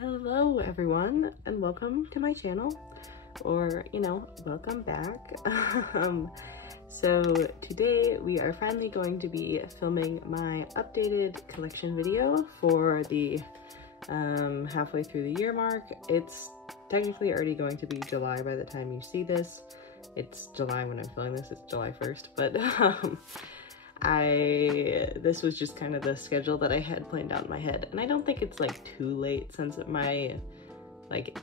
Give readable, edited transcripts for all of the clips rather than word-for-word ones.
Hello everyone and welcome to my channel, or welcome back. So today we are finally going to be filming my updated collection video for the halfway through the year mark. It's technically already going to be July by the time you see this. It's July when I'm filming this, it's July 1st, but this was just kind of the schedule that I had planned out in my head, and I don't think it's like too late since my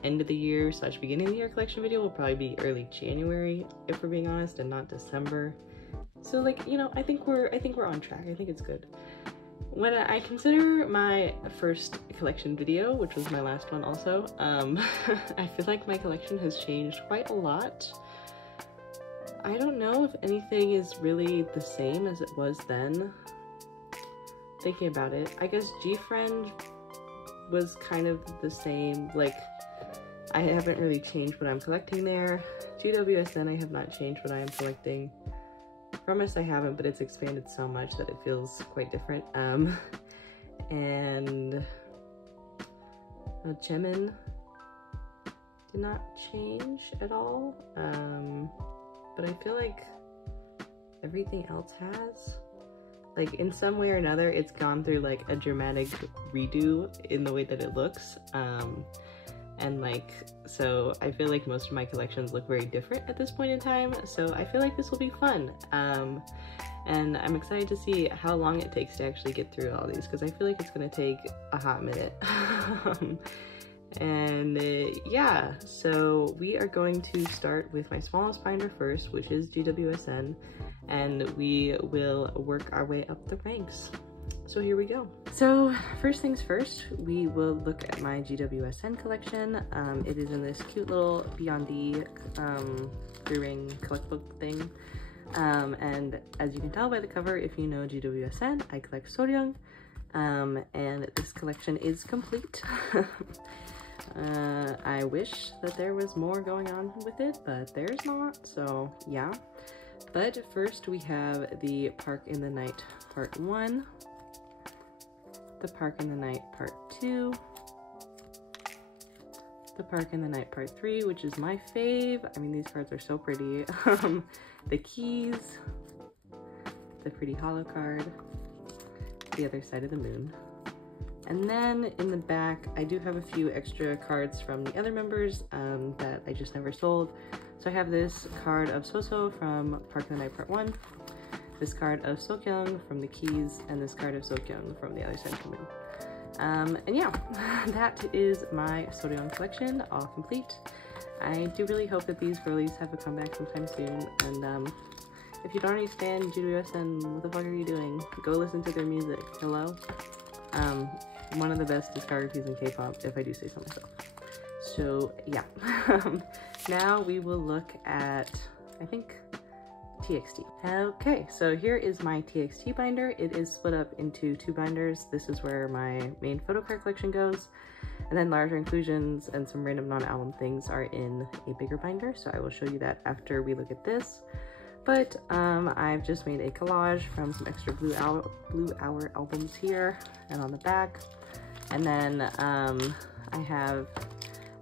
end of the year / beginning of the year collection video will probably be early January if we're being honest, and not December. So I think we're on track. I think it's good. When I consider my first collection video, which was my last one also, I feel like my collection has changed quite a lot. I don't know if anything is really the same as it was then. Thinking about it, I guess gfriend was kind of the same. I haven't really changed what I'm collecting there. gwsn, I have not changed what I am collecting. Promise I haven't, but it's expanded so much that it feels quite different. And Gemin did not change at all. But I feel like everything else has. In some way or another, it's gone through a dramatic redo in the way that it looks. So I feel like most of my collections look very different at this point in time. So I feel like this will be fun. And I'm excited to see how long it takes to actually get through all these, because I feel like it's gonna take a hot minute. Yeah, so we are going to start with my smallest binder first, which is gwsn, and we will work our way up the ranks. So here we go. So first things first, we will look at my gwsn collection. It is in this cute little B&D 3-ring collect book thing. And as you can tell by the cover, if you know gwsn, I collect Soryung, and this collection is complete. I wish that there was more going on with it, but there's not, so yeah. But first we have the Park in the Night Part 1, the Park in the Night Part 2, the Park in the Night Part 3, which is my fave. I mean, these cards are so pretty. The keys, the pretty holo card, the Other Side of the Moon. And then in the back, I do have a few extra cards from the other members that I just never sold. So I have this card of Soso from Park in the Night Part 1, this card of Sokyung from the keys, and this card of Sokyung from the Other Side of the Moon. And yeah, that is my Soryung collection, all complete. I do really hope that these girlies have a comeback sometime soon, and if you don't already stand gwsn, what the fuck are you doing? Go listen to their music. Hello? One of the best discographies in K-pop, if I do say so myself. So yeah. Now we will look at, I think, TXT. Okay, so here is my TXT binder. It is split up into 2 binders. This is where my main photocard collection goes, and then larger inclusions and some random non-album things are in a bigger binder, so I will show you that after we look at this. But I've just made a collage from some extra Blue Hour albums here and on the back. And then I have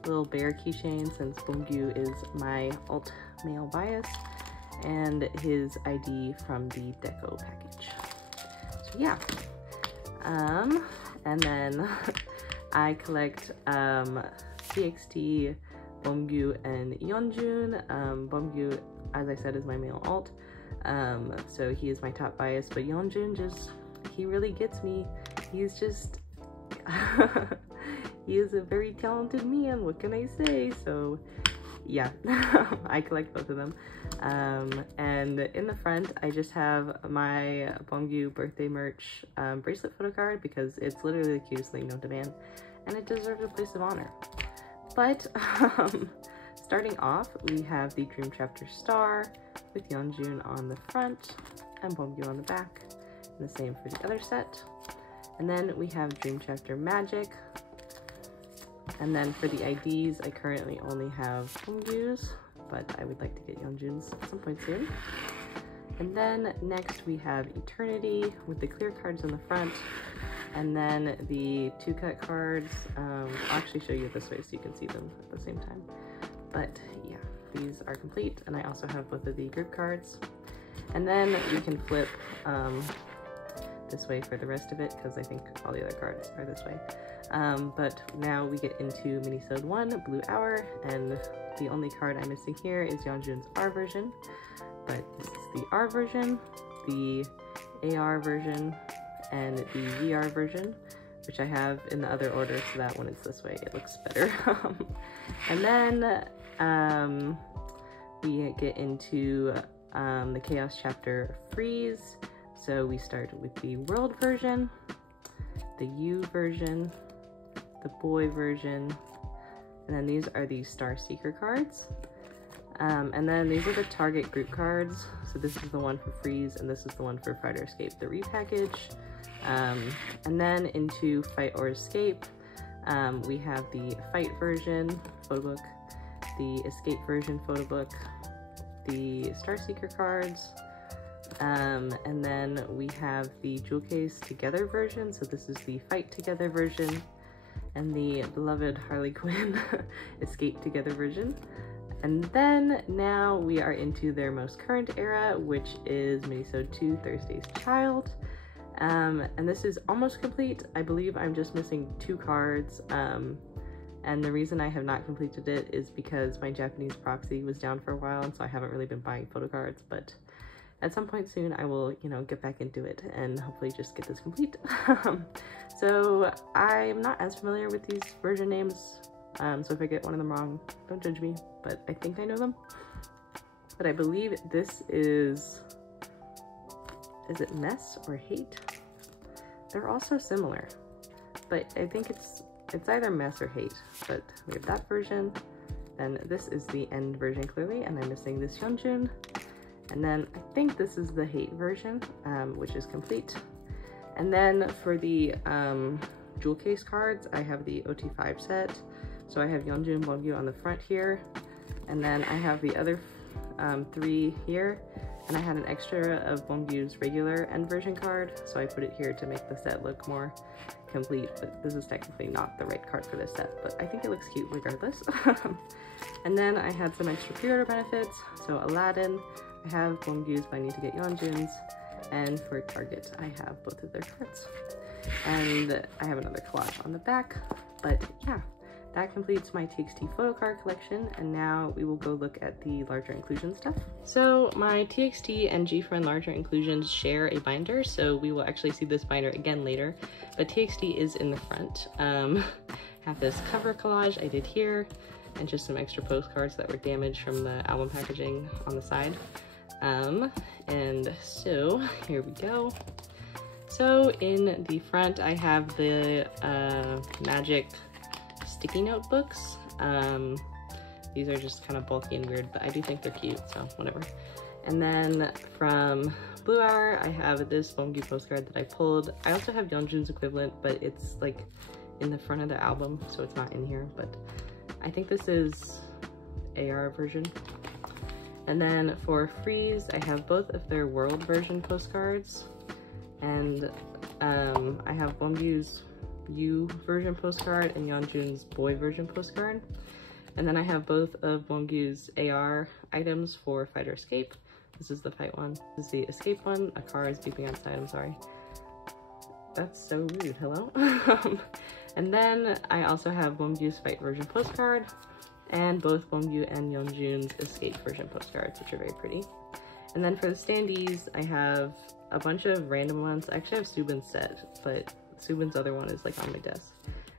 a little bear keychain, since Bongyu is my alt male bias, and his ID from the deco package. So yeah. And then I collect TXT, Bongyu, and Yeonjun. Bongyu, as I said, is my male alt, so he is my top bias, but Yeonjun he really gets me. He's just he is a very talented man, what can I say? So yeah. I collect both of them. And in the front I just have my Bongyu birthday merch bracelet photocard, because it's literally the cutest thing known to man, and it deserves a place of honor. But starting off, we have the Dream Chapter Star with Yeonjun on the front and Bongyu on the back, and the same for the other set. And then we have Dream Chapter Magic. And then for the IDs, I currently only have Bongyu's, but I would like to get Yeonjun's at some point soon. And then next we have Eternity with the clear cards in the front, And then the 2-cut cards, I'll actually show you this way so you can see them at the same time. But yeah, these are complete, and I also have both of the group cards. And then we can flip this way for the rest of it, because I think all the other cards are this way. But now we get into Minisode 1, Blue Hour, and the only card I'm missing here is Yeonjun's R version. But this is the R version, the AR version, and the VR version, which I have in the other order, so that when it's this way it looks better. And then we get into the Chaos chapter Freeze. So we start with the World version, the U version, the Boy version, and then these are the Star Seeker cards. And then these are the target group cards. So this is the one for Freeze, and this is the one for Fight or Escape, the repackage. And then into Fight or Escape, we have the Fight version photo book, the Escape version photo book, the Star Seeker cards, and then we have the Jewel Case Together version. So this is the Fight Together version, and the beloved Harley Quinn Escape Together version. And then now we are into their most current era, which is Minisode 2, Thursday's Child. And this is almost complete. I believe I'm just missing 2 cards. And the reason I have not completed it is because my Japanese proxy was down for a while, and so I haven't really been buying photo cards, but at some point soon I will, you know, get back into it and hopefully just get this complete. So I'm not as familiar with these version names, so if I get one of them wrong, don't judge me, but I think I know them. But I believe this is it Mess or Hate? They're also similar, but I think it's either Mess or Hate. But we have that version, then this is the End version clearly, and I'm missing this Yeonjun. And then I think this is the Hate version, which is complete. And then for the Jewel Case cards, I have the OT5 set. So I have Yeonjun, Wonggyu on the front here, and then I have the other 3 here, and I had an extra of Wongyu's regular End version card, so I put it here to make the set look more complete, but this is technically not the right card for this set, but I think it looks cute regardless. And then I had some extra pre-order benefits, so Aladdin, I have Wongyu's, but I need to get Yeonjun's, and for Target, I have both of their cards. And I have another collage on the back, but yeah. That completes my TXT photo card collection, and now we will go look at the larger inclusion stuff. So my TXT and gfriend larger inclusions share a binder, so we will actually see this binder again later, but TXT is in the front. Have this cover collage I did here, and just some extra postcards that were damaged from the album packaging on the side. And so here we go. So in the front I have the Magic sticky notebooks. These are just kind of bulky and weird, but I do think they're cute, so whatever. And then from Blue Hour, I have this Wonggyu postcard that I pulled. I also have Yeonjun's equivalent, but it's like in the front of the album, so it's not in here, but I think this is AR version. And then for Freeze, I have both of their World version postcards, and I have Wongyu's U version postcard and Yeonjun's Boy version postcard. And then I have both of Wongyu's AR items for Fight or Escape. This is the Fight one. This is the Escape one. A car is beeping outside, I'm sorry. That's so rude, hello? And then I also have Wongyu's Fight version postcard and both Wonggyu and Yeonjun's Escape version postcards, which are very pretty. And then for the standees, I have a bunch of random ones. I actually have Subin's set, but Subin's other one is like on my desk.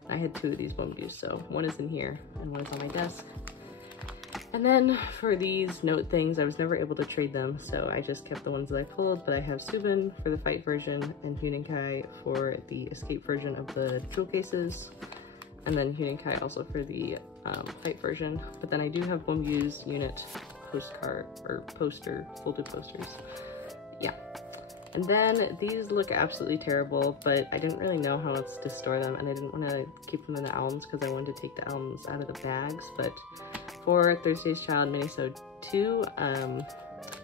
I had 2 of these Wongyus, so one is in here and one is on my desk. And then for these note things, I was never able to trade them, so I just kept the ones that I pulled, but I have Subin for the Fight version and Huening for the Escape version of the Jewel Cases, and then Huening also for the Fight version. But then I do have Wongyu's unit postcard or poster, folded posters. Yeah. And then these look absolutely terrible, but I didn't really know how else to store them, and I didn't want to keep them in the albums because I wanted to take the albums out of the bags. But for Thursday's Child Minisode 2,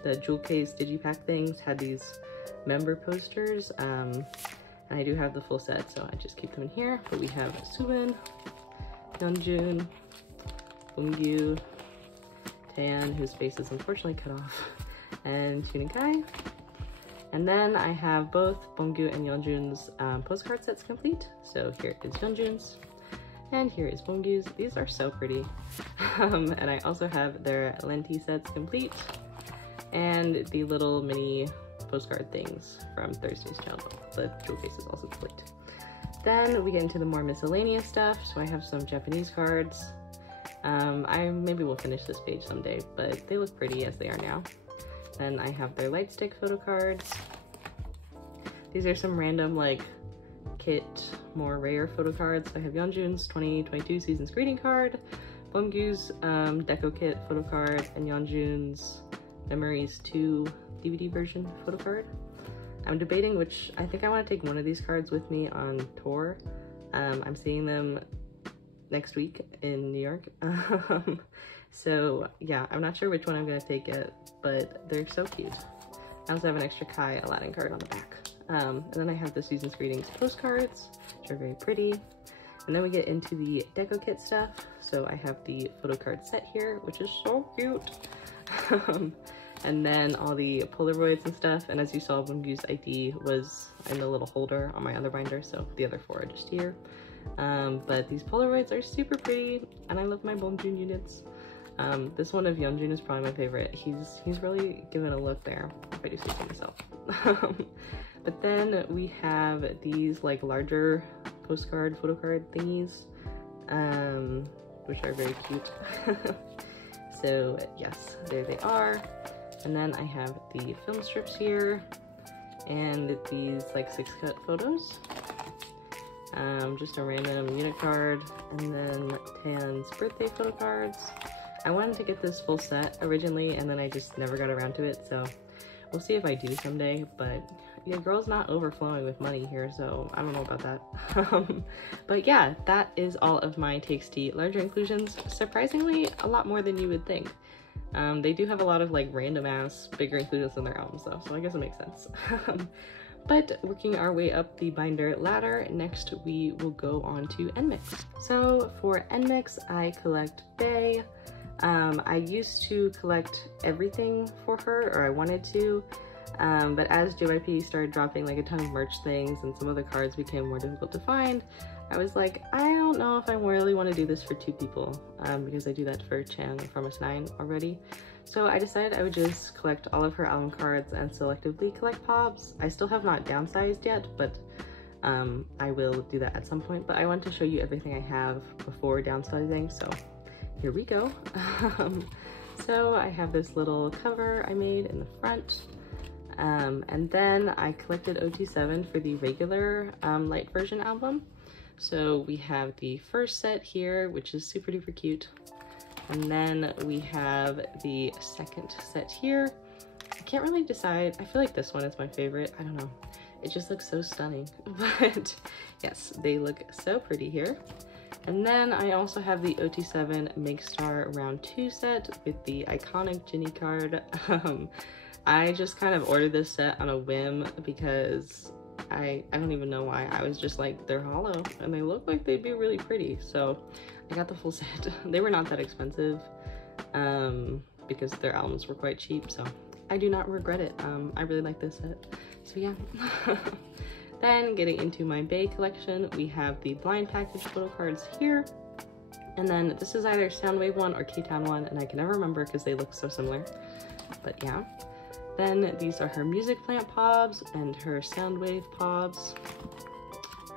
the Jewel Case Digipack things had these member posters, and And I do have the full set, so I just keep them in here. But we have Suwon, Yeonjun, Beomgyu, Taeyeon, whose face is unfortunately cut off, and Kai. And then I have both Beomgyu and Yeonjun's postcard sets complete. So here is Yeonjun's, and here is Beomgyu's. These are so pretty. And I also have their lenti sets complete, and the little mini postcard things from Thursday's channel. The jewel case is also complete. Then we get into the more miscellaneous stuff. So I have some Japanese cards. Maybe we'll finish this page someday, but they look pretty as they are now. Then I have their light stick photo cards. These are some random like kit, more rare photo cards. I have Yeonjun's 2022 Season's Greeting card, Beomgyu's Deco Kit photo card, and Yeonjun's Memories 2 DVD version photo card. I'm debating which, I think I want to take one of these cards with me on tour. I'm seeing them next week in New York. So yeah, I'm not sure which one I'm gonna take yet, but they're so cute. I also have an extra Kai Aladdin card on the back. And then I have the Season's Greetings postcards, which are very pretty. And then we get into the Deco Kit stuff. So I have the photo card set here, which is so cute. And then all the Polaroids and stuff. And as you saw, Beomgyu's ID was in the little holder on my other binder, so the other 4 are just here. But these Polaroids are super pretty, and I love my Beomjun units. This one of Yeonjun is probably my favorite. He's really given a look there, if I do say so myself. But then we have these like larger postcard, photo card thingies, which are very cute. So yes, there they are. And then I have the film strips here, and these like 6-cut photos. Just a random unit card, and then Taeyeon's birthday photo cards. I wanted to get this full set originally, and then I just never got around to it, so we'll see if I do someday. But yeah, girl's not overflowing with money here, so I don't know about that. But yeah, that is all of my TXT larger inclusions. Surprisingly, a lot more than you would think. They do have a lot of like random ass bigger inclusions in their albums though, so I guess it makes sense. But working our way up the binder ladder, next we will go on to nmixx. So for nmixx, I collect Bae. I used to collect everything for her, or I wanted to, but as JYP started dropping like a ton of merch things and some other cards became more difficult to find, I was like, I don't know if I really want to do this for 2 people, because I do that for Chang from S9 already. So I decided I would just collect all of her album cards and selectively collect POBs. I still have not downsized yet, but I will do that at some point. But I want to show you everything I have before downsizing, so here we go. So I have this little cover I made in the front. And then I collected OT7 for the regular light version album. So we have the first set here, which is super duper cute. And then we have the second set here. I can't really decide. I feel like this one is my favorite. I don't know. It just looks so stunning. But yes, they look so pretty here. And then I also have the OT7 Megstar Round 2 set with the iconic Jinny card. I just kind of ordered this set on a whim because I don't even know why. I was just like, they're hollow and they look like they'd be really pretty. So I got the full set. They were not that expensive because their albums were quite cheap. So I do not regret it. I really like this set. So yeah. Then getting into my Bae collection, we have the blind package photo cards here. And then this is either Soundwave one or K-Town one, and I can never remember because they look so similar. But yeah. Then these are her Music Plant POBs and her Soundwave POBs,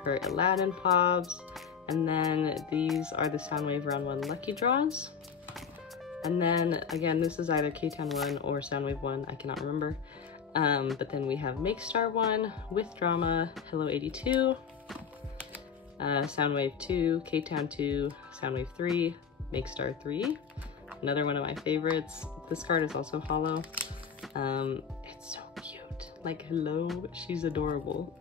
her Aladdin POBs, and then these are the Soundwave Round 1 Lucky Draws. And then again, this is either K-Town 1 or Soundwave 1, I cannot remember. But then we have Megstar 1, With Drama, Hello 82, Soundwave 2, K-Town 2, Soundwave 3, Megstar 3, another one of my favorites. This card is also hollow. It's so cute. Like, hello, she's adorable.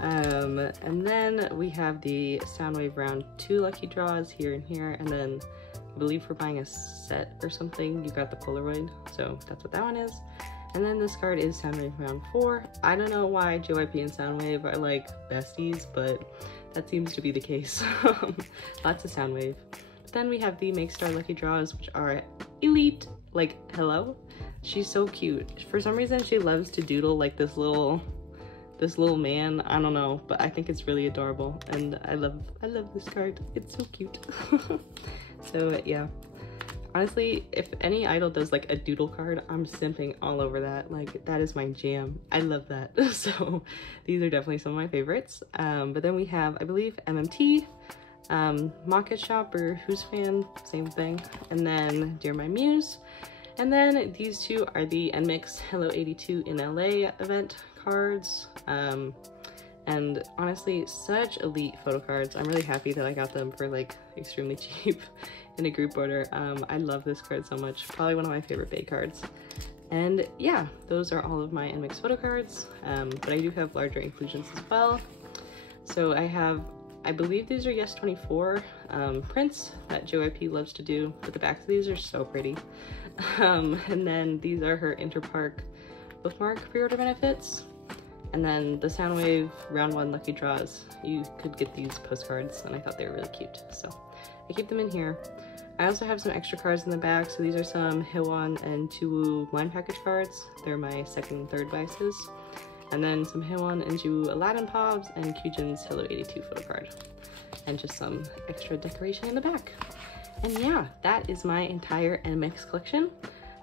And then we have the Soundwave Round 2 Lucky Draws here and here, and then I believe for buying a set or something, you got the Polaroid, so that's what that one is. And then this card is Soundwave round 4. I don't know why JYP and Soundwave are like besties, but that seems to be the case. Lots of Soundwave. But then we have the Make Star Lucky Draws, which are elite. Like, hello? She's so cute. For some reason, she loves to doodle like this little man. I don't know, but I think it's really adorable, and I love this card. It's so cute. So yeah. Honestly, if any idol does like a doodle card, I'm simping all over that. Like, that is my jam. I love that. So these are definitely some of my favorites. But then we have, I believe, MMT, Market Shop or Who's Fan, same thing. And then Dear My Muse. And then these two are the nmixx Hello 82 in LA event cards. And honestly, such elite photo cards. I'm really happy that I got them for like extremely cheap in a group order. I love this card so much. Probably one of my favorite Bay cards. And yeah, those are all of my nmixx photo cards. But I do have larger inclusions as well. So I have, I believe these are Yes 24 prints that JYP loves to do, but the backs of these are so pretty. And then these are her Interpark bookmark pre-order benefits. And then the Soundwave round 1 lucky draws, you could get these postcards, and I thought they were really cute. So I keep them in here. I also have some extra cards in the back. So these are some Hwon and Tuwoo blind package cards. They're my second and third biases. And then some Hwon and Jiwoo Aladdin Pobs and Kyujin's Hello 82 photo card. And just some extra decoration in the back. And yeah, that is my entire nmixx collection.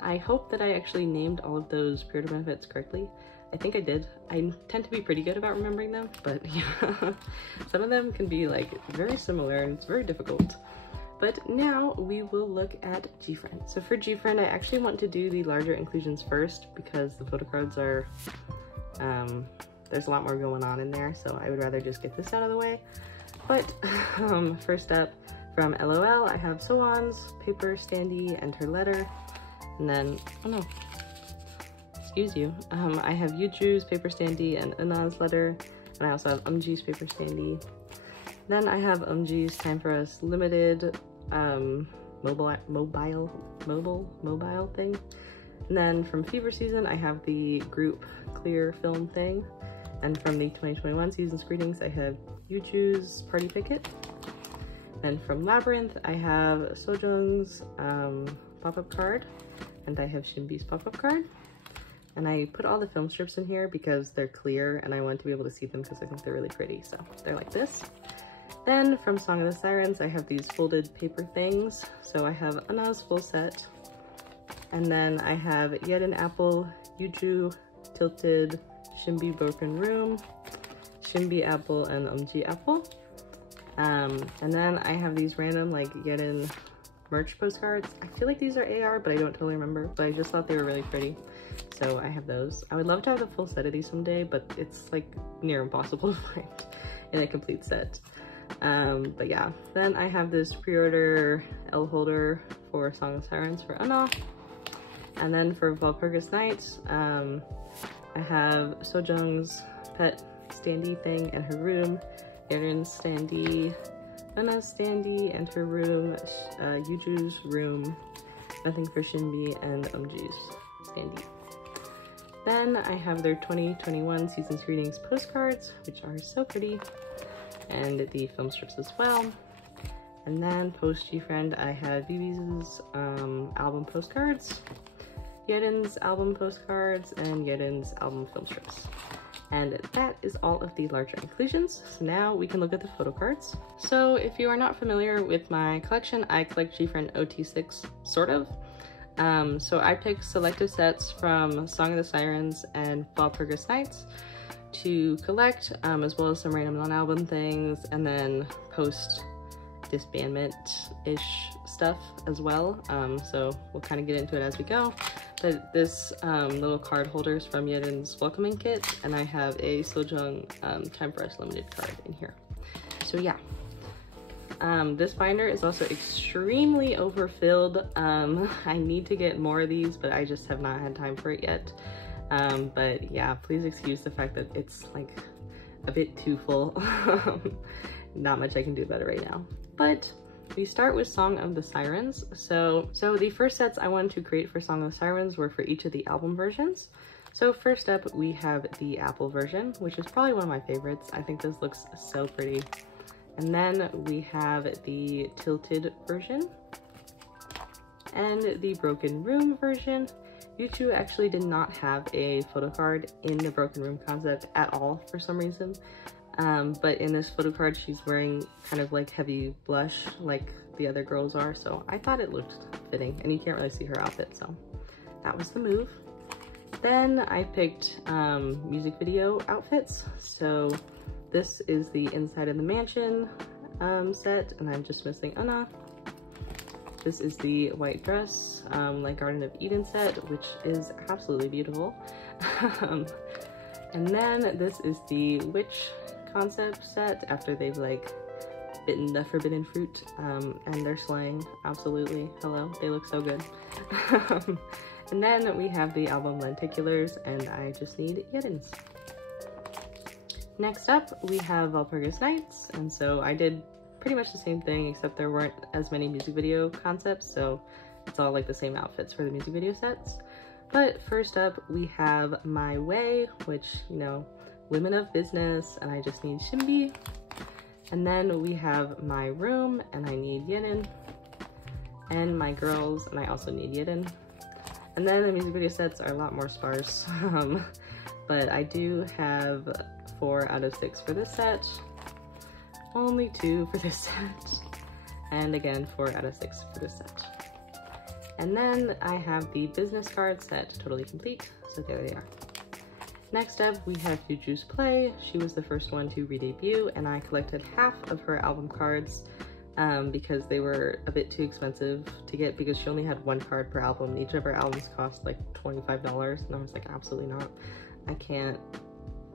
I hope that I actually named all of those pre-order benefits correctly. I think I did. I tend to be pretty good about remembering them, but yeah, some of them can be like very similar and it's very difficult. But now we will look at gfriend. So for gfriend, I actually want to do the larger inclusions first because the photo cards are, there's a lot more going on in there, so I would rather just get this out of the way. But first up, from LOL, I have Sowon's paper standee and her letter. And then, oh no, excuse you. I have Yuju's paper standee and Unna's letter. And I also have Umji's paper standee. Then I have Umji's Time for Us limited mobile thing. And then from Fever Season, I have the group clear film thing. And from the 2021 season's greetings, I have Yuju's party picket. And from Labyrinth, I have Sojung's pop-up card, and I have Shinbi's pop-up card. And I put all the film strips in here because they're clear and I want to be able to see them because I think they're really pretty. So they're like this. Then from Song of the Sirens, I have these folded paper things. So I have Anna's full set. And then I have Yedin Apple, Yuju, Tilted, Shinbi Broken Room, Shinbi Apple, and Umji Apple. And then I have these random like Yedin merch postcards. I feel like these are AR, but I don't totally remember. But I just thought they were really pretty. So I have those. I would love to have the full set of these someday, but it's like near impossible to find in a complete set. But yeah, then I have this pre-order L holder for Song of Sirens for Anna. And then for Walpurgis Nights, I have Sojung's pet standee thing in her room, Erin's standee, Anna's standee and her room, Yuju's room, nothing for Shinbi, and Umji's standee. Then I have their 2021 Season's Greetings postcards, which are so pretty, and the film strips as well. And then post gfriend, I have Vivi's album postcards, Yedin's album postcards, and Yedin's album film strips. And that is all of the larger inclusions. So now we can look at the photo cards. So if you are not familiar with my collection, I collect gfriend OT6, sort of. So I picked selected sets from Song of the Sirens and Walpurgis Nights to collect, as well as some random non-album things, and then post disbandment-ish stuff as well. So we'll kind of get into it as we go. But this little card holder is from Yedin's welcoming kit, and I have a Sojung Time for Us limited card in here. So yeah. This binder is also extremely overfilled. I need to get more of these, but I just have not had time for it yet. But yeah, please excuse the fact that it's like a bit too full. Not much I can do about it right now. But We start with Song of the Sirens. So the first sets I wanted to create for Song of the Sirens were for each of the album versions. So first up, we have the Apple version, which is probably one of my favorites. I think this looks so pretty. And then we have the Tilted version and the Broken Room version. You two actually did not have a photocard in the Broken Room concept at all for some reason. But in this photocard, she's wearing kind of like heavy blush like the other girls are. So I thought it looked fitting, and you can't really see her outfit. So that was the move. Then I picked music video outfits. So this is the Inside of the Mansion set, and I'm just missing Anna. This is the white dress, like Garden of Eden set, which is absolutely beautiful. And then this is the witch concept set after they've like bitten the forbidden fruit, and they're slaying, absolutely. Hello, they look so good. And then we have the album lenticulars, and I just need Yeddens. Next up, we have Walpurgis Nights, and so I did pretty much the same thing, except there weren't as many music video concepts, so it's all like the same outfits for the music video sets. But first up, we have My Way, which, you know, women of business, and I just need Shimbi. And then we have My Room, and I need Yenin. And My Girls, and I also need Yenin. And then the music video sets are a lot more sparse, but I do have 4 out of 6 for this set. Only 2 for this set, and again 4 out of 6 for this set. And then I have the business card set totally complete, so there they are. Next up, we have Juju's Play. She was the first one to re-debut, and I collected half of her album cards because they were a bit too expensive to get, because she only had 1 card per album. Each of her albums cost like $25, and I was like, absolutely not. I can't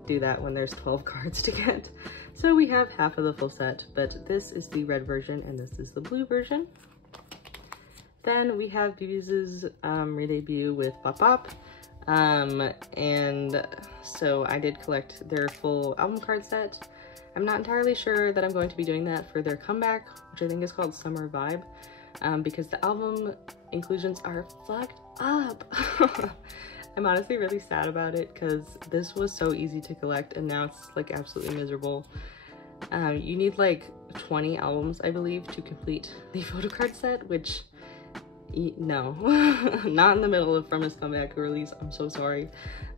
do that when there's 12 cards to get. So we have half of the full set, but this is the red version and this is the blue version. Then we have BB's re-debut with Bop Bop. And so I did collect their full album card set. I'm not entirely sure that I'm going to be doing that for their comeback, which I think is called Summer Vibe, because the album inclusions are fucked up. I'm honestly really sad about it because this was so easy to collect and now it's like absolutely miserable. You need like 20 albums, I believe, to complete the photocard set, which no, not in the middle of From His Comeback release. I'm so sorry.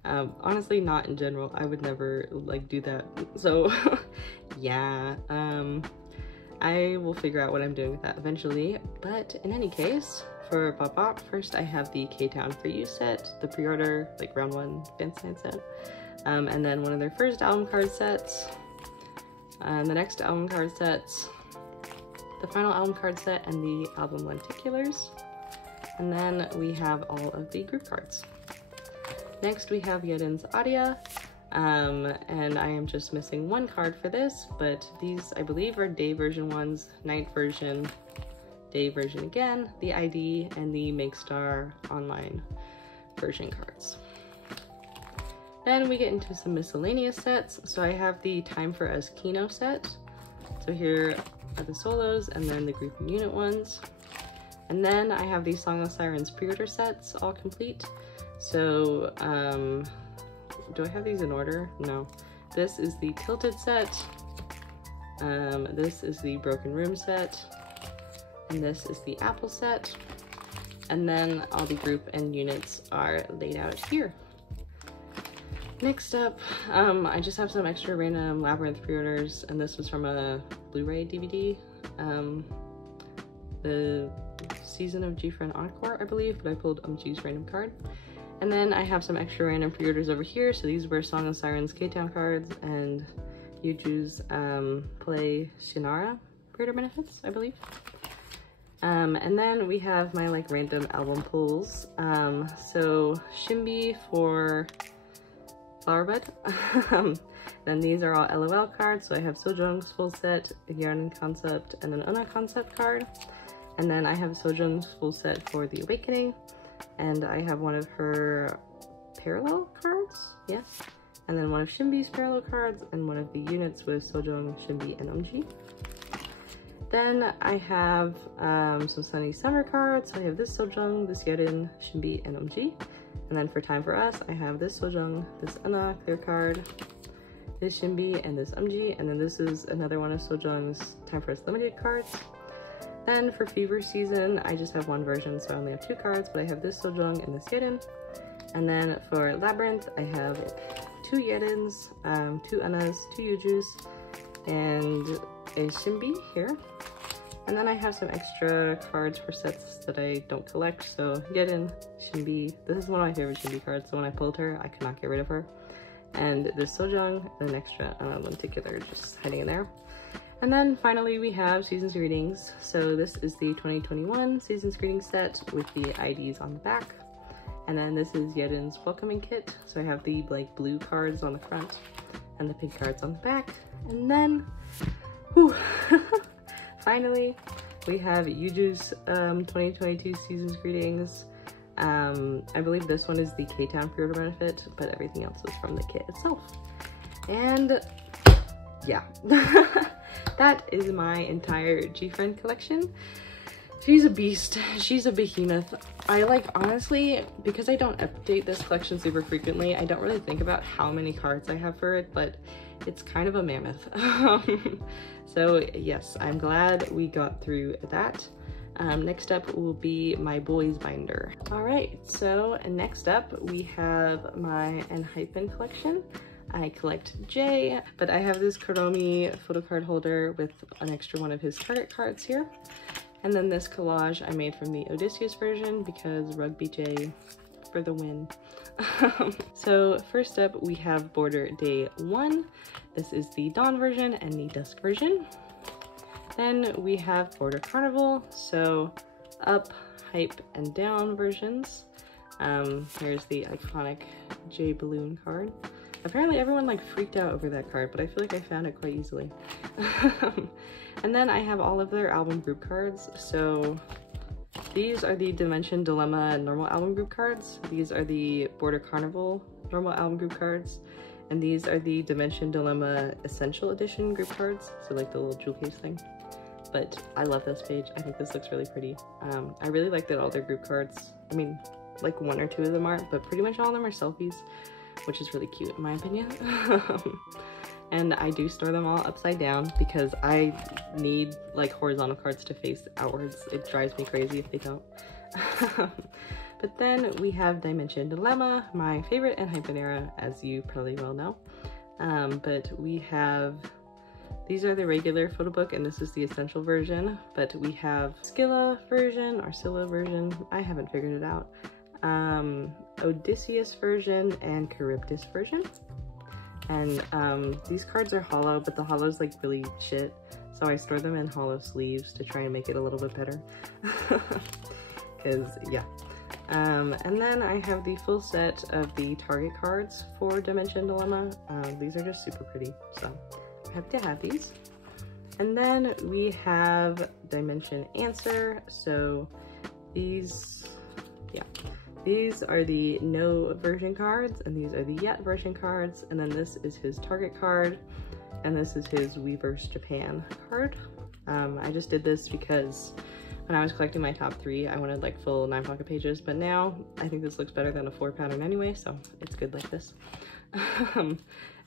Honestly, not in general. I would never like do that. So yeah, I will figure out what I'm doing with that eventually. But in any case, for Bop Bop, first I have the K-Town For You set, the pre-order, like round 1 Bandstand set, and then one of their first album card sets, the next album card sets, the final album card set, and the album lenticulars. And then we have all of the group cards. Next we have Yeden's Adia, and I am just missing 1 card for this, but these I believe are day version ones, night version, day version again, the ID, and the Make Star online version cards. Then we get into some miscellaneous sets. So I have the Time for Us Kino set. So here are the solos and then the group and unit ones. And then I have the Song of Sirens pre-order sets all complete. So do I have these in order? No. This is the Tilted set. This is the Broken Room set. And this is the Apple set. And then all the group and units are laid out here. Next up, I just have some extra random Labyrinth pre-orders, and this was from a Blu-ray DVD. The Season of gfriend Encore, I believe, but I pulled G's random card. And then I have some extra random pre-orders over here. So these were Song of Sirens K-Town cards and Yuju's Play Shinara pre-order benefits, I believe. And then we have my like random album pulls. So Shimbi for Flowerbud. Then these are all LOL cards. So I have Sojung's full set, a Yarn concept, and an Una concept card. And then I have Sojung's full set for The Awakening. And I have one of her parallel cards, yes. And then one of Shimbi's parallel cards and one of the units with Sojung, Shimbi, and Umji. Then I have some Sunny Summer cards. So I have this Sojung, this Yerin, Shinbi, and MG. And then for Time for Us, I have this Sojung, this Anna clear card, this Shinbi, and this MG. And then this is another one of Sojung's Time for Us limited cards. Then for Fever Season, I just have one version, so I only have 2 cards, but I have this Sojung and this Yerin. And then for Labyrinth, I have 2 Yerins, 2 Annas, 2 Yujus, and a Shinbi here. And then I have some extra cards for sets that I don't collect. So Yerin, Shinbi, this is one of my favorite Shinbi cards, so when I pulled her, I could not get rid of her. And this Sojung, and an extra lenticular just hiding in there. And then finally we have Season's Greetings. So this is the 2021 Season's Greetings set with the IDs on the back. And then this is Yerin's welcoming kit. So I have the like blue cards on the front and the pink cards on the back. And then, whew, finally, we have Yuju's 2022 Season's Greetings. I believe this one is the K-Town pre-order benefit, but everything else is from the kit itself. And yeah, that is my entire gfriend collection. She's a beast. She's a behemoth. I like, honestly, because I don't update this collection super frequently, I don't really think about how many cards I have for it, but it's kind of a mammoth. So yes, I'm glad we got through that. Next up will be my boys binder. All right, so next up we have my enhypen collection. I collect J, but I have this Kuromi photocard holder with an extra one of his target cards here. And then this collage I made from the Odysseus version because Rugby J for the win. So first up we have Border Day 1. This is the Dawn version and the Dusk version. Then we have Border Carnival, so up, hype, and down versions. Here's the iconic J balloon card. Apparently everyone like freaked out over that card, but I feel like I found it quite easily. And then I have all of their album group cards. So these are the Dimension Dilemma normal album group cards. These are the Border Carnival normal album group cards. And these are the Dimension Dilemma Essential Edition group cards. So like the little jewel case thing. But I love this page. I think this looks really pretty. I really like that all their group cards, I mean, like 1 or 2 of them aren't, but pretty much all of them are selfies, which is really cute in my opinion. And I do store them all upside down because I need like horizontal cards to face outwards. It drives me crazy if they don't. But then we have Dimension Dilemma, my favorite enhypen era, as you probably well know. But we have, these are the regular photo book and this is the essential version, but we have Scylla version or Scylla version, I haven't figured it out. Odysseus version and Charybdis version. And these cards are hollow, but the hollow's like really shit, so I store them in hollow sleeves to try and make it a little bit better. Because yeah. And then I have the full set of the target cards for Dimension Dilemma. These are just super pretty, so I have to have these. And then we have Dimension Answer. So these, yeah. These are the no version cards, and these are the yet version cards, and then this is his target card, and this is his Weverse Japan card. I just did this because when I was collecting my top 3, I wanted like full 9 pocket pages, but now I think this looks better than a 4 pattern anyway, so it's good like this. And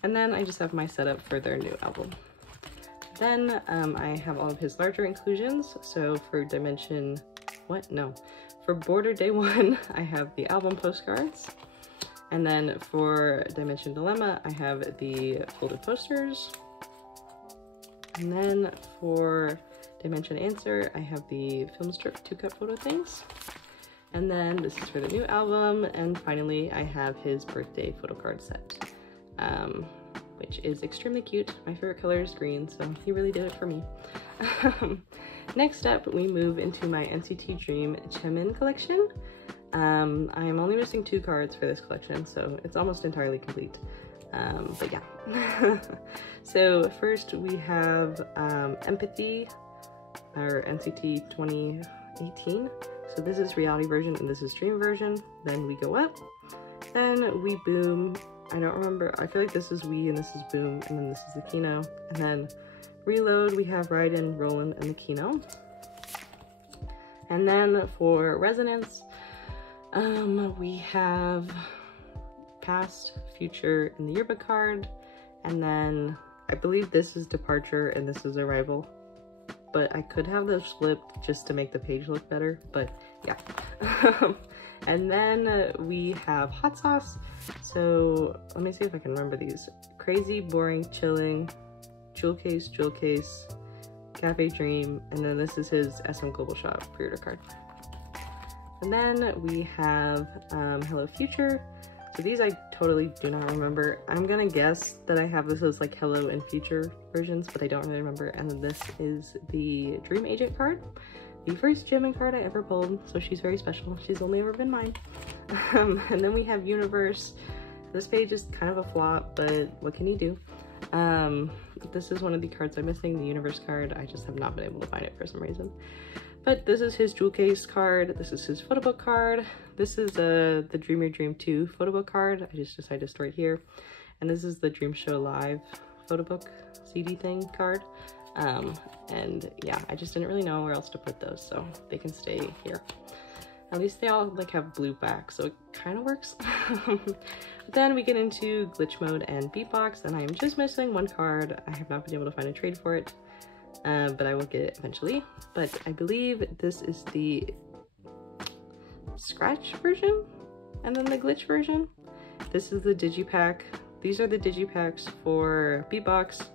then I just have my setup for their new album. Then I have all of his larger inclusions, so for Dimension, for Border Day 1, I have the album postcards. And then for Dimension Dilemma, I have the folded posters. And then for Dimension Answer, I have the film strip 2-cut photo things. And then this is for the new album. And finally, I have his birthday photo card set, which is extremely cute. My favorite color is green, so he really did it for me. Next up, we move into my NCT Dream Chemin collection. I'm only missing 2 cards for this collection, so it's almost entirely complete. But yeah. So first we have Empathy, or NCT 2018. So this is reality version and this is dream version. Then we go up, then we boom. I don't remember, I feel like this is we and this is boom, and then this is the Kino, and then Reload, we have Raiden, Roland, and Makino. And then for Resonance, we have Past, Future, and the Yearbook card. And then I believe this is Departure and this is Arrival. But I could have those flipped just to make the page look better, but yeah. And then we have Hot Sauce. So let me see if I can remember these. Crazy, Boring, Chilling, Jewel Case, Cafe Dream, and then this is his SM Global Shop pre-order card. And then we have Hello Future. So these I totally do not remember. I'm gonna guess that I have this as like Hello and Future versions, but I don't really remember. And then this is the Dream Agent card. The first Jimin card I ever pulled, so she's very special. She's only ever been mine. And then we have Universe. This page is kind of a flop, but what can you do? This is one of the cards I'm missing, the Universe card. I just have not been able to find it for some reason. But this is his Jewel Case card. This is his photo book card. This is the Dream Your Dream 2 photo book card. I just decided to store it here. And this is the Dream Show Live photo book CD thing card. And yeah, I just didn't really know where else to put those, so they can stay here. At least they all like have blue back, so it kind of works. But then we get into Glitch Mode and Beatbox, and I am just missing one card. I have not been able to find a trade for it, but I will get it eventually. But I believe this is the Scratch version, and then the Glitch version. This is the Digipack. These are the Digipacks for Beatbox.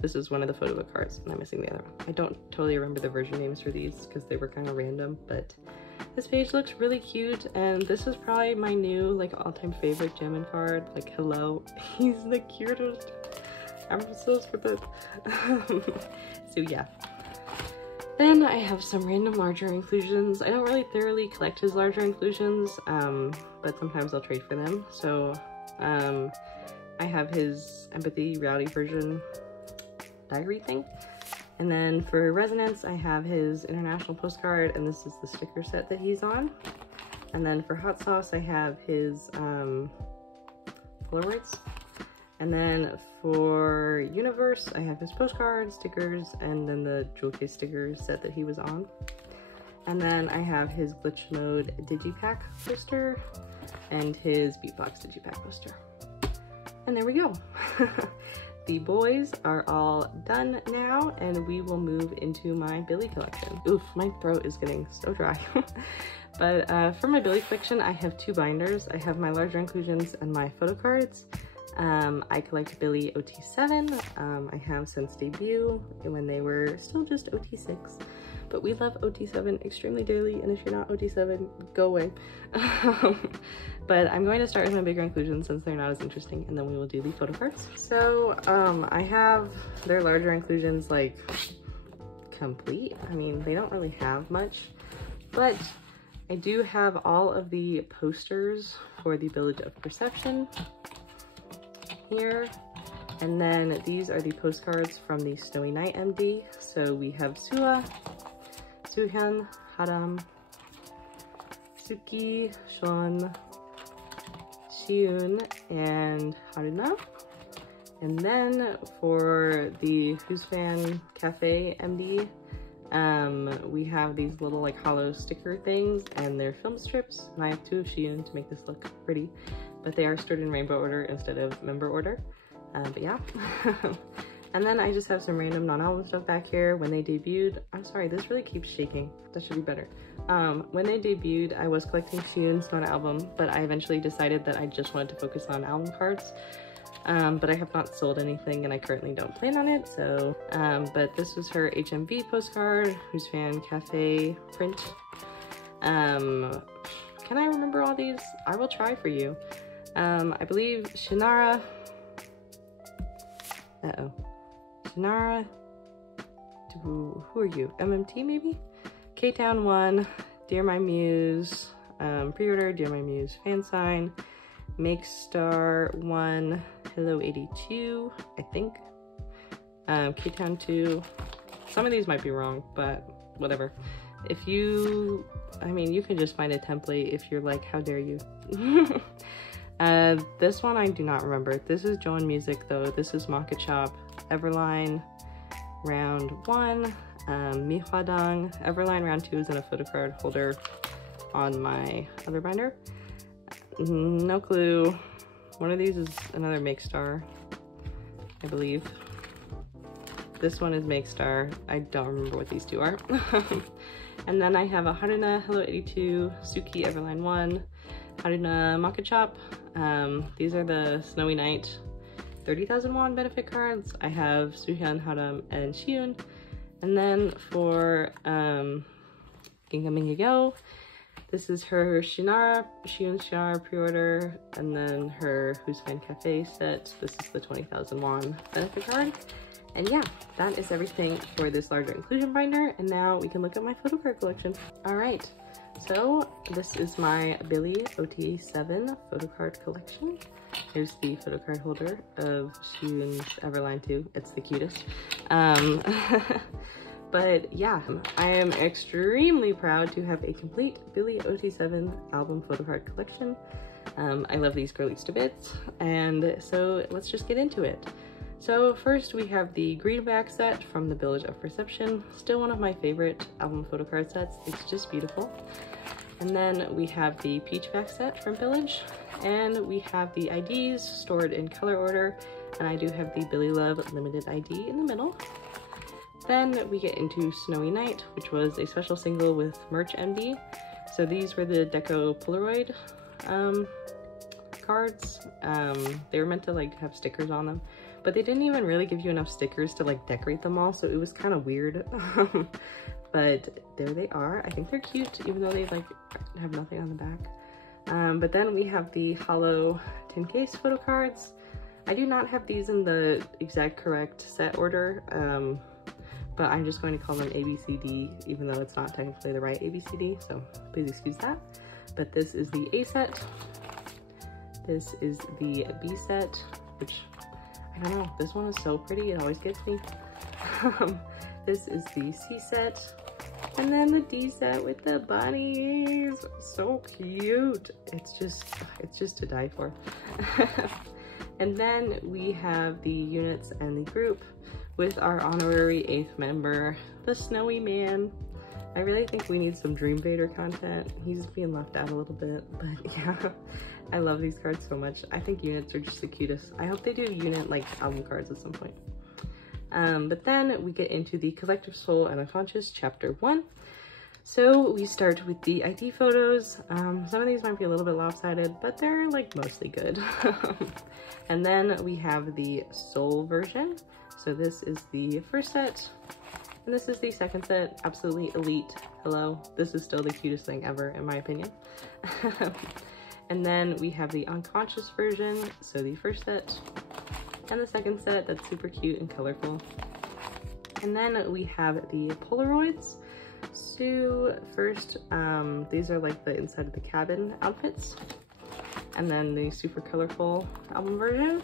This is one of the photo book cards, and I'm missing the other one. I don't totally remember the version names for these because they were kind of random, but this page looks really cute, and this is probably my new like all-time favorite Jimin card. Like, hello, he's the cutest. I'm so stupid. So yeah. Then I have some random larger inclusions. I don't really thoroughly collect his larger inclusions, but sometimes I'll trade for them. So I have his Empathy Rowdy version diary thing. And then for Resonance, I have his international postcard, and this is the sticker set that he's on. And then for Hot Sauce, I have his Polaroids. And then for Universe, I have his postcards, stickers, and then the Jewel Case sticker set that he was on. And then I have his Glitch Mode Digipack poster and his Beatbox Digipack poster. And there we go. The boys are all done now, and we will move into my Billlie collection. Oof, my throat is getting so dry. But for my Billlie collection, I have two binders. I have my larger inclusions and my photo cards. I collect Billlie OT7. I have since debut when they were still just OT6. But we love OT7 extremely dearly, and if you're not OT7, go away. But I'm going to start with my bigger inclusions since they're not as interesting, and then we will do the photo cards. So I have their larger inclusions like complete. I mean, they don't really have much, but I do have all of the posters for the Village of Perception here. And then these are the postcards from the Snowy Night MD. So we have Sua, Suhyun, Haram, Suki, Sean, Shiun, and Haruna. And then for the Who's Fan Cafe MD, we have these little like hollow sticker things, and they're film strips. And I have two of Shiun to make this look pretty, but they are stored in rainbow order instead of member order. But yeah. And then I just have some random non-album stuff back here. When they debuted, I'm sorry, this really keeps shaking. That should be better. When they debuted, I was collecting Shiyun's non-album, but I eventually decided that I just wanted to focus on album cards. But I have not sold anything, and I currently don't plan on it, so. But this was her HMV postcard, Who's Fan Cafe print. Can I remember all these? I will try for you. I believe Shinara, Shinara, who are you? MMT maybe? K-Town 1, Dear My Muse, pre-order, Dear My Muse fan sign, Make Star 1, Hello 82, I think, K-Town 2, some of these might be wrong, but whatever. If you, I mean, you can just find a template if you're like, how dare you. This one I do not remember. This is Joan Music though. This is Maka Chop, Everline, round 1, Mihwadang. Everline round 2 is in a photocard holder on my other binder. No clue. One of these is another Make Star, I believe. This one is Make Star. I don't remember what these two are. And then I have a Haruna Hello 82, Suki Everline 1, Haruna Maka Chop. These are the Snowy Night 30,000 won benefit cards. I have Suhyun, Haram, and Shiun. And then for Gingaming Yo, this is her Shiun Shinara pre-order, and then her Who's Fine Cafe set. This is the 20,000 won benefit card. And yeah, that is everything for this larger inclusion binder. And now we can look at my photocard collection. All right, so this is my billlie OT7 photocard collection. Here's the photocard holder of Shiun's Everline 2. It's the cutest. But yeah, I am extremely proud to have a complete billlie OT7 album photocard collection. I love these girlies to bits, and so let's just get into it. So first we have the greenback set from the Village of Perception. Still one of my favorite album photocard sets. It's just beautiful. And then we have the peachback set from Village, and we have the IDs stored in color order, and I do have the Billlie Love limited ID in the middle. Then we get into Snowy Night, which was a special single with merch MD. So these were the Deco Polaroid cards. They were meant to like have stickers on them, but they didn't even really give you enough stickers to like decorate them all, so it was kind of weird. But there they are. I think they're cute, even though they like have nothing on the back. But then we have the hollow tin case photo cards. I do not have these in the exact correct set order, but I'm just going to call them ABCD, even though it's not technically the right ABCD, so please excuse that. But this is the A set. This is the B set, which, I don't know, this one is so pretty, it always gets me. This is the C set. And then the D set with the bunnies. So cute. It's just to die for. And then we have the units and the group with our honorary 8th member, the Snowy Man. I really think we need some Dream Vader content. He's being left out a little bit, but yeah, I love these cards so much. I think units are just the cutest. I hope they do unit like album cards at some point. But then we get into the Collective Soul and Unconscious Chapter 1. So we start with the ID photos. Some of these might be a little bit lopsided, but they're like mostly good. And then we have the Soul version. So this is the first set, and this is the second set. Absolutely elite. Hello. This is still the cutest thing ever, in my opinion. And then we have the Unconscious version. So the first set and the second set, that's super cute and colorful. And then we have the Polaroids. So first, these are like the inside of the cabin outfits, and then the super colorful album version,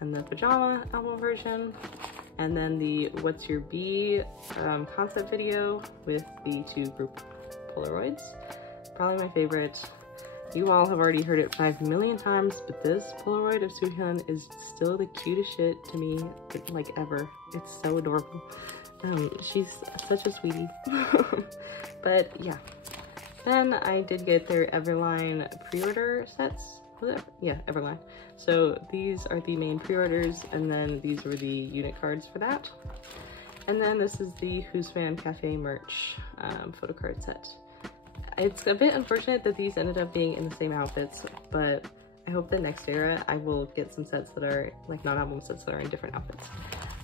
and the pajama album version, and then the What's Your B concept video with the 2 group Polaroids. Probably my favorite. You all have already heard it 5 million times, but this Polaroid of Suhyun is still the cutest shit to me, like ever. It's so adorable. She's such a sweetie. But yeah, then I did get their Everline pre-order sets. Was it? Yeah, Everline. So these are the main pre-orders, and then these were the unit cards for that. And then this is the Who's Fan Cafe merch photo card set. It's a bit unfortunate that these ended up being in the same outfits, but I hope the next era I will get some sets that are like non-album sets that are in different outfits.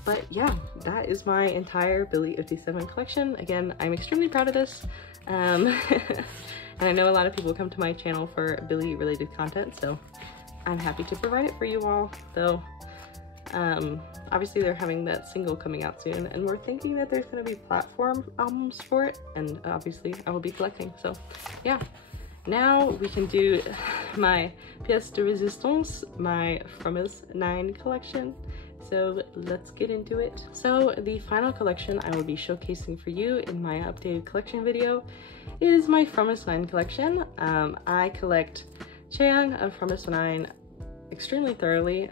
But yeah, that is my entire billlie OT7 collection. Again, I'm extremely proud of this. And I know a lot of people come to my channel for billlie related content, so I'm happy to provide it for you all. Though, obviously they're having that single coming out soon, and we're thinking that there's gonna be platform albums for it, and obviously I will be collecting. So yeah, now we can do my pièce de résistance, my Frommes 9 collection. So let's get into it. So the final collection I will be showcasing for you in my updated collection video is my Frommes 9 collection. I collect Chaeyoung of Frommes 9 extremely thoroughly.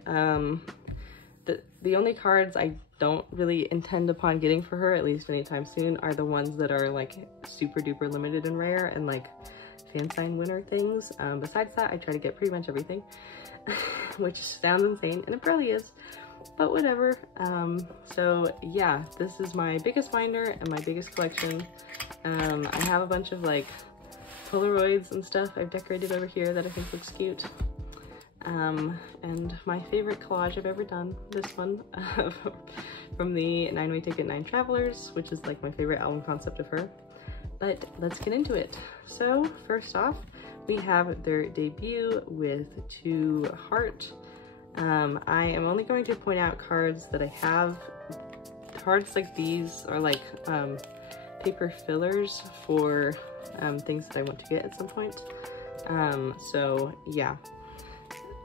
The only cards I don't really intend upon getting for her, at least anytime soon, are the ones that are like super duper limited and rare and like fan sign winner things. Besides that, I try to get pretty much everything, which sounds insane, and it probably is, but whatever. So yeah, this is my biggest binder and my biggest collection. I have a bunch of like Polaroids and stuff I've decorated over here that I think looks cute. And my favorite collage I've ever done, this one, from the 9-Way Ticket 9 Travelers, which is like my favorite album concept of her. But let's get into it. So first off, we have their debut with 2 Heart. I am only going to point out cards that I have. Cards like these are like paper fillers for things that I want to get at some point. So yeah.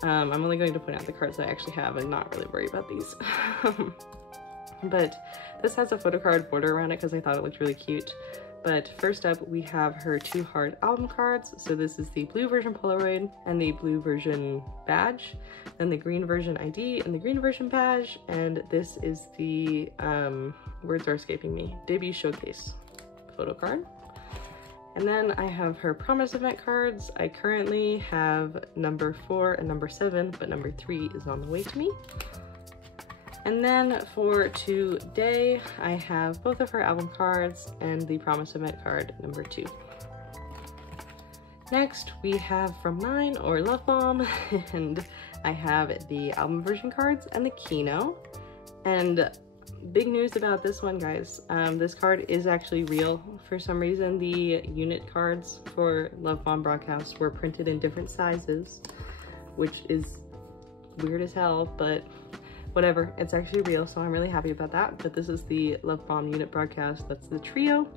I'm only going to point out the cards I actually have and not really worry about these. But this has a photocard border around it because I thought it looked really cute. But first up, we have her 2 Heart album cards. So this is the blue version Polaroid and the blue version badge, then the green version ID and the green version badge, and this is the, words are escaping me, debut showcase photo card. And then I have her promise event cards. I currently have number 4 and number 7, but number 3 is on the way to me. And then for today, I have both of her album cards and the promise event card number 2. Next, we have From Mine or Love Bomb, and I have the album version cards and the Kino. And big news about this one, guys. This card is actually real. For some reason, the unit cards for Love Bomb Broadcast were printed in different sizes, which is weird as hell, but whatever, it's actually real, so I'm really happy about that. But this is the Love Bomb unit broadcast, that's the trio.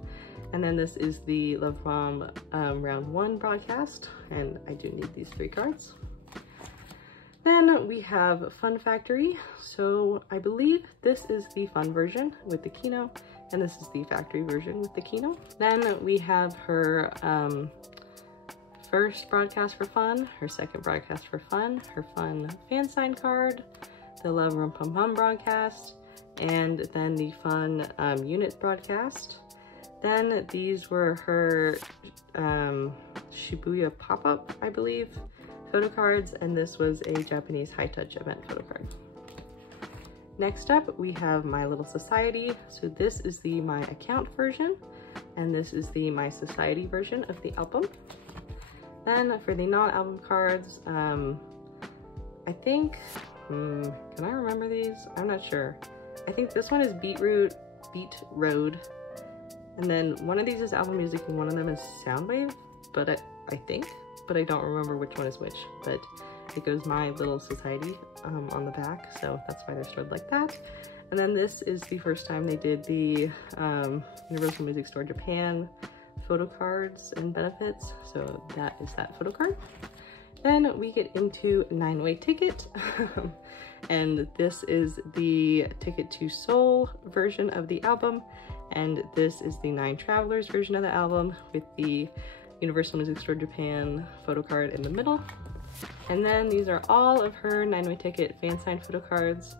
And then this is the Love Bomb round 1 broadcast, and I do need these 3 cards. Then we have Fun Factory. So I believe this is the fun version with the Kino, and this is the factory version with the Kino. Then we have her first broadcast for fun, her second broadcast for fun, her fun fan sign card, the Love Rum Pum Pum broadcast, and then the fun unit broadcast. Then these were her Shibuya pop-up, I believe, photo cards, and this was a Japanese high-touch event photo card. Next up, we have My Little Society. So this is the My Account version, and this is the My Society version of the album. Then for the non-album cards, I think, can I remember these? I'm not sure. I think this one is Beat Road, and then one of these is album music and one of them is Soundwave, but I think, but I don't remember which one is which. But it goes My Little Society on the back, so that's why they're stored like that. And then this is the first time they did the Universal Music Store Japan photo cards and benefits, so that is that photo card. Then we get into 9-Way Ticket, and this is the Ticket to Seoul version of the album, and this is the 9 Travelers version of the album with the Universal Music Store Japan photo card in the middle. And then these are all of her 9-Way Ticket fan signed photo cards.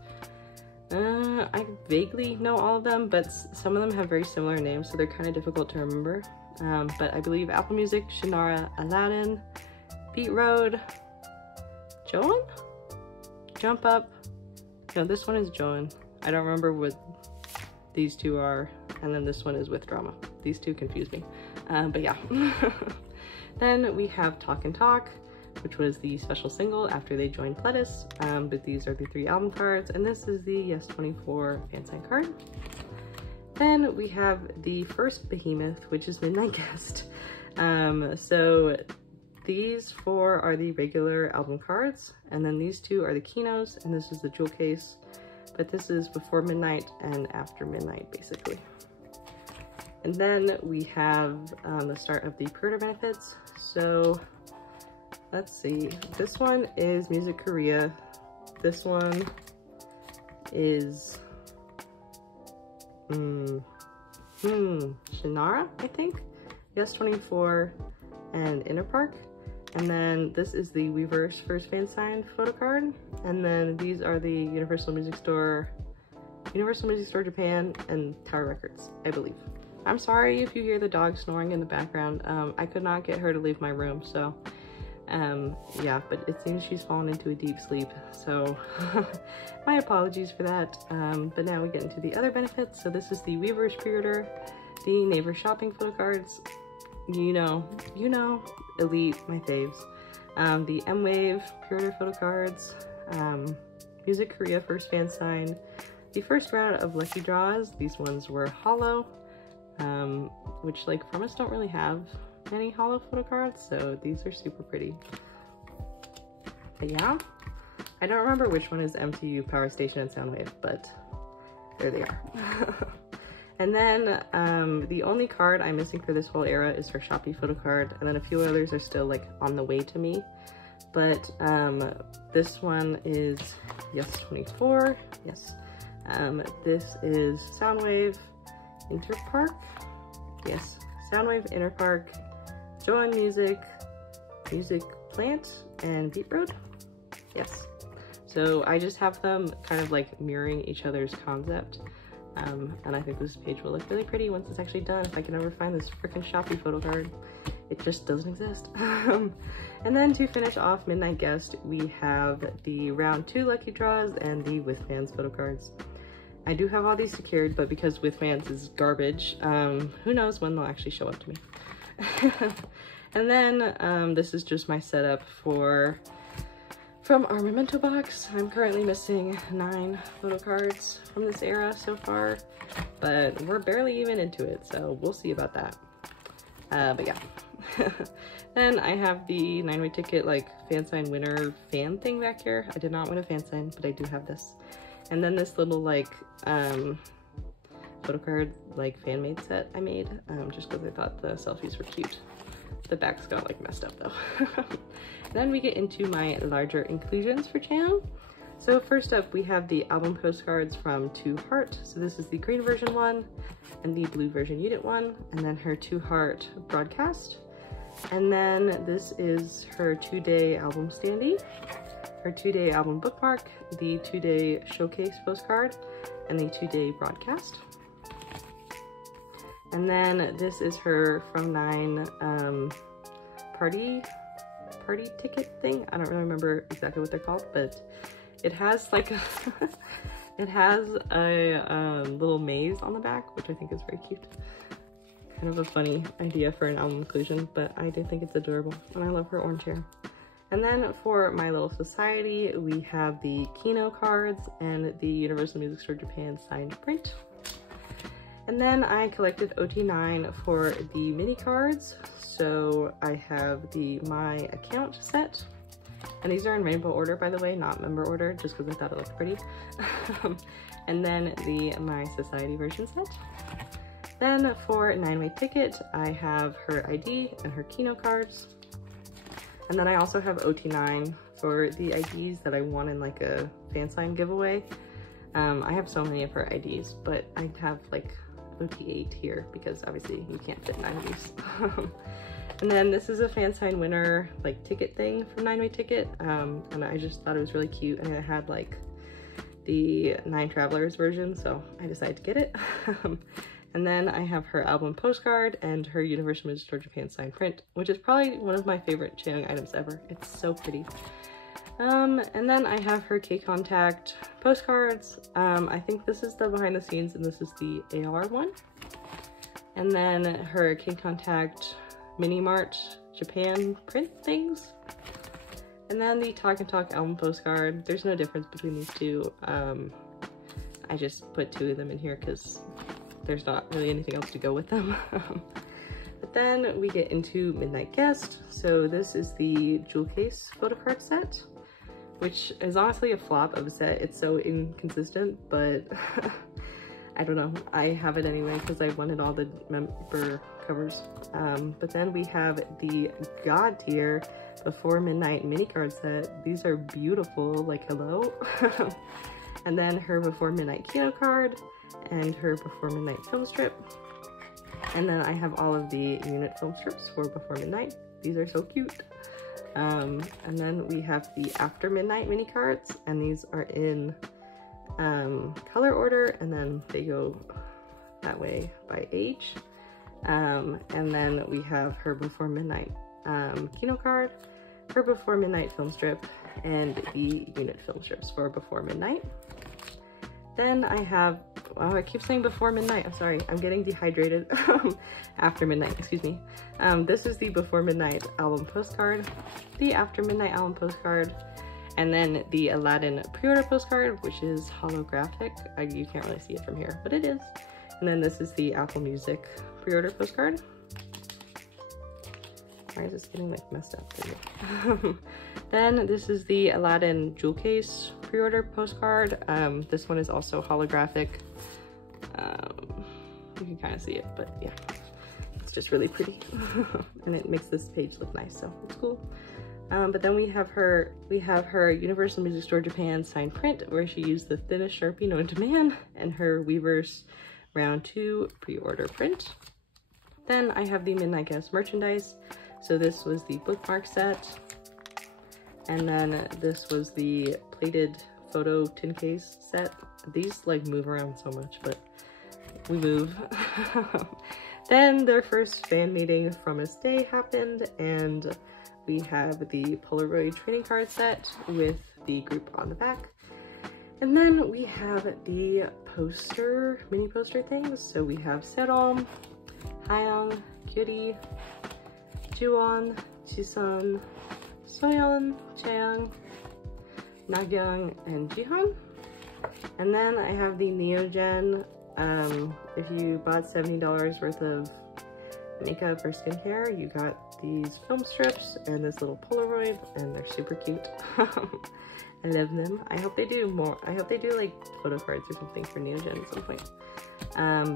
I vaguely know all of them, but some of them have very similar names, so they're kind of difficult to remember. But I believe Apple Music, Shannara, Aladdin, Beat Road, Joan? Jump Up. No, this one is Joan. I don't remember what these 2 are. And then this one is With Drama. These 2 confuse me. But yeah. Then we have Talk and Talk, which was the special single after they joined Pledis. But these are the 3 album cards, and this is the Yes 24 fan sign card. Then we have the first behemoth, which is Midnight Guest. So these 4 are the regular album cards, and then these 2 are the Kinos, and this is the jewel case. But this is before midnight and after midnight, basically. And then we have the start of the pre-order benefits. So let's see. This one is Music Korea. This one is Shannara, I think. Yes 24 and Inner Park. And then this is the Weverse first fan signed photo card. And then these are the Universal Music Store Universal Music Store Japan, and Tower Records, I believe. I'm sorry if you hear the dog snoring in the background. I could not get her to leave my room, so yeah, but it seems she's fallen into a deep sleep, so my apologies for that. But now we get into the other benefits. So this is the Weaver's pre-order, the Neighbor Shopping photocard, you know, Elite, my faves. The M-Wave pre-order photocards, Music Korea first fan sign, the first round of lucky draws. These ones were hollow, which like from us don't really have any hollow photocards, so these are super pretty. But yeah, I don't remember which one is MTU, Power Station, and Soundwave, but there they are. And then the only card I'm missing for this whole era is her Shopee photocard, and then a few others are still like on the way to me. But this one is Yes 24, yes. This is Soundwave Interpark, yes. Soundwave Interpark, Joan Music, Music Plant, and Beat Road, yes. So I just have them kind of like mirroring each other's concept. And I think this page will look really pretty once it's actually done, if I can ever find this freaking Shopee photocard. It just doesn't exist. And then to finish off Midnight Guest, we have the round 2 lucky draws and the With Fans photocards. I do have all these secured, but because With Fans is garbage, who knows when they'll actually show up to me. And then this is just my setup from our memento box. I'm currently missing 9 photocards from this era so far, but we're barely even into it, so we'll see about that. But yeah. Then I have the 9-way ticket like fan sign winner fan thing back here. I did not win a fan sign, but I do have this. And then this little like photocard like fan made set I made, just because I thought the selfies were cute. The back's got like messed up though. Then we get into my larger inclusions for channel. So first up we have the album postcards from To Heart. So this is the green version one and the blue version unit one, and then her To Heart broadcast. And then this is her 2-day album standee, her 2-day album bookmark, the 2-day showcase postcard, and the 2-day broadcast. And then this is her From 9 party ticket thing. I don't really remember exactly what they're called, but it has like a it has a little maze on the back, which I think is very cute. Kind of a funny idea for an album inclusion, but I do think it's adorable, and I love her orange hair. And then for My Little Society, we have the Kino cards and the Universal Music Store Japan signed print. And then I collected OT9 for the mini cards. So I have the My Account set, and these are in rainbow order, by the way, not member order, just because I thought it looked pretty. And then the My Society version set. Then for 9-way ticket, I have her ID and her Kino cards. And then I also have OT9 for the IDs that I won in like a fan sign giveaway. I have so many of her IDs, but I have like OT8 here because obviously you can't fit 9 of these. And then this is a fan sign winner like ticket thing from 9-way ticket, and I just thought it was really cute, and it had like the 9 Travelers version, so I decided to get it. And then I have her album postcard and her Universal Music Store Japan signed print, which is probably one of my favorite Chaeyoung items ever. It's so pretty. And then I have her K-Contact postcards. I think this is the behind the scenes and this is the AR one. And then her K-Contact Mini Mart Japan print things. And then the Talk and Talk album postcard. There's no difference between these two. I just put 2 of them in here because there's not really anything else to go with them. But then we get into Midnight Guest. So this is the jewel case photocard set, which is honestly a flop of a set. It's so inconsistent, but I don't know. I have it anyway because I wanted all the member covers. But then we have the God tier Before Midnight mini card set. These are beautiful, like hello. And then her Before Midnight Kino card and her Before Midnight film strip. And then I have all of the unit film strips for Before Midnight. These are so cute. And then we have the After Midnight mini cards, and these are in color order, and then they go that way by age. And then we have her Before Midnight Kino card, her Before Midnight film strip, and the unit film strips for Before Midnight. Then I have, wow, I keep saying Before Midnight, I'm sorry, I'm getting dehydrated. After Midnight, excuse me. This is the Before Midnight album postcard, the After Midnight album postcard, and then the Aladdin pre-order postcard, which is holographic. You can't really see it from here, but it is. And then this is the Apple Music pre-order postcard. Why is this getting like messed up? Then this is the Aladdin jewel case pre-order postcard. This one is also holographic. You can kind of see it, but yeah, it's just really pretty. And it makes this page look nice, so it's cool. But then we have her Universal Music Store Japan signed print, where she used the thinnest Sharpie known to man, and her Weavers Round 2 pre-order print. Then I have the Midnight Guest merchandise. So this was the bookmark set, and then this was the plated photo tin case set. These like move around so much, but we move. Then their first fan meeting from a stay happened, and we have the Polaroid trading card set with the group on the back. And then we have the poster, mini poster things. So we have Serom, Hayoung, Cutie, Juwon, Jisun, Soyeon, Chaeyoung, Nagyang, and Jihan. And then I have the Neogen. If you bought $70 worth of makeup or skincare, you got these film strips and this little Polaroid, and they're super cute. I love them. I hope they do more. I hope they do like photo cards or something for Neogen at some point.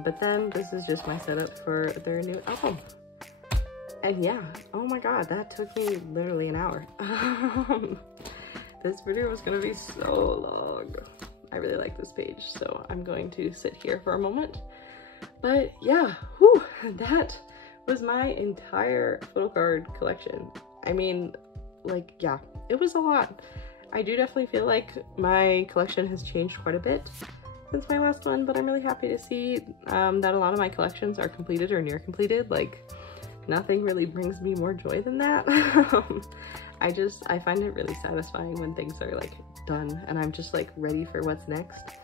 But then this is just my setup for their new album. And yeah, oh my god, that took me literally an hour. This video was gonna be so long. I really like this page, so I'm going to sit here for a moment. But yeah, whew, that was my entire photocard collection. I mean, like, yeah, it was a lot. I do definitely feel like my collection has changed quite a bit since my last one, but I'm really happy to see that a lot of my collections are completed or near completed. Like, nothing really brings me more joy than that. I find it really satisfying when things are like done and I'm just like ready for what's next.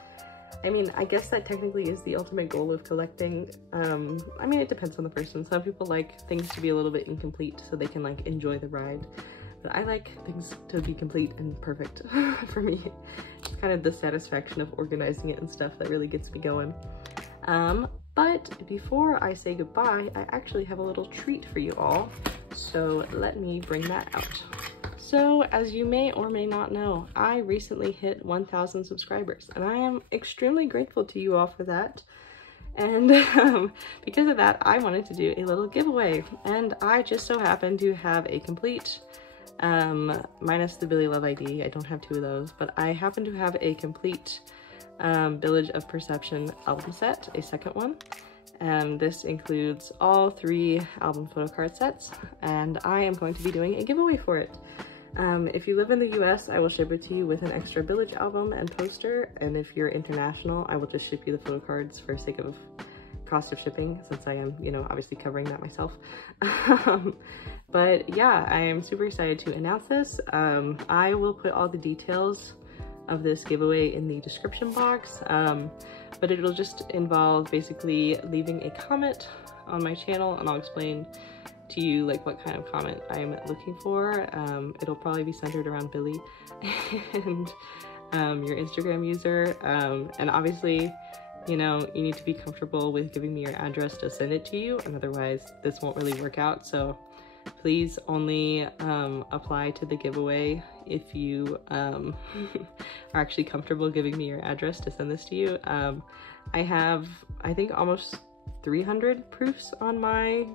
I mean, I guess that technically is the ultimate goal of collecting. I mean, it depends on the person. Some people like things to be a little bit incomplete so they can like enjoy the ride. But I like things to be complete and perfect for me. It's kind of the satisfaction of organizing it and stuff that really gets me going. But before I say goodbye, I actually have a little treat for you all. So let me bring that out. So as you may or may not know, I recently hit 1,000 subscribers, and I am extremely grateful to you all for that. And because of that, I wanted to do a little giveaway, and I just so happen to have a complete, minus the Billlie Love ID, I don't have 2 of those, but I happen to have a complete Village of Perception album set, a second one. And this includes all 3 album photo card sets, and I am going to be doing a giveaway for it. If you live in the US, I will ship it to you with an extra Village album and poster, and if you're international, I will just ship you the photo cards for sake of cost of shipping, since I am, you know, obviously covering that myself. But yeah, I am super excited to announce this. I will put all the details of this giveaway in the description box, but it'll just involve basically leaving a comment on my channel, and I'll explain to you like what kind of comment I'm looking for. It'll probably be centered around Billlie and your Instagram user, and obviously, you know, you need to be comfortable with giving me your address to send it to you, and otherwise this won't really work out. So please only apply to the giveaway if you are actually comfortable giving me your address to send this to you. I have, I think, almost 300 proofs on my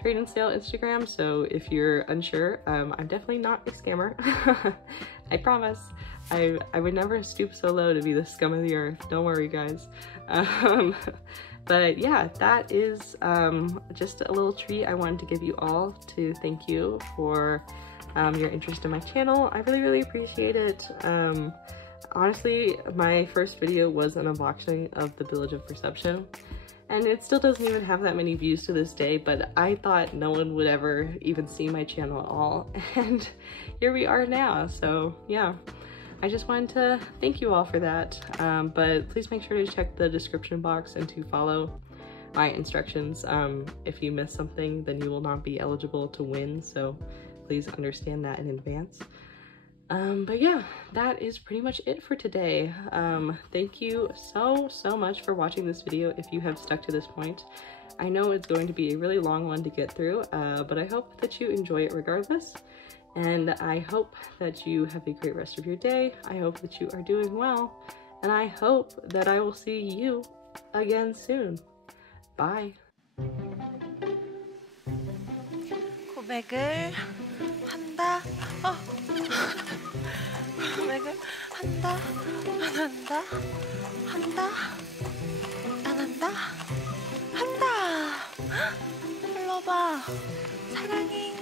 trade and sale Instagram, so if you're unsure, I'm definitely not a scammer. I promise. I would never stoop so low to be the scum of the earth. Don't worry, guys. But yeah, that is just a little treat I wanted to give you all to thank you for your interest in my channel. I really, really appreciate it. honestly, my first video was an unboxing of the Village of Perception, and it still doesn't even have that many views to this day, but I thought no one would ever even see my channel at all, and here we are now. So yeah, I just wanted to thank you all for that, but please make sure to check the description box and to follow my instructions. If you miss something, then you will not be eligible to win, so please understand that in advance. But yeah, that is pretty much it for today. Thank you so much for watching this video if you have stuck to this point. I know it's going to be a really long one to get through, but I hope that you enjoy it regardless. And I hope that you have a great rest of your day. I hope that you are doing well. And I hope that I will see you again soon. Bye. 고백을 한다. 고백을 한다. 안 한다. 한다. 안 한다. 한다. 불러봐. 사랑해.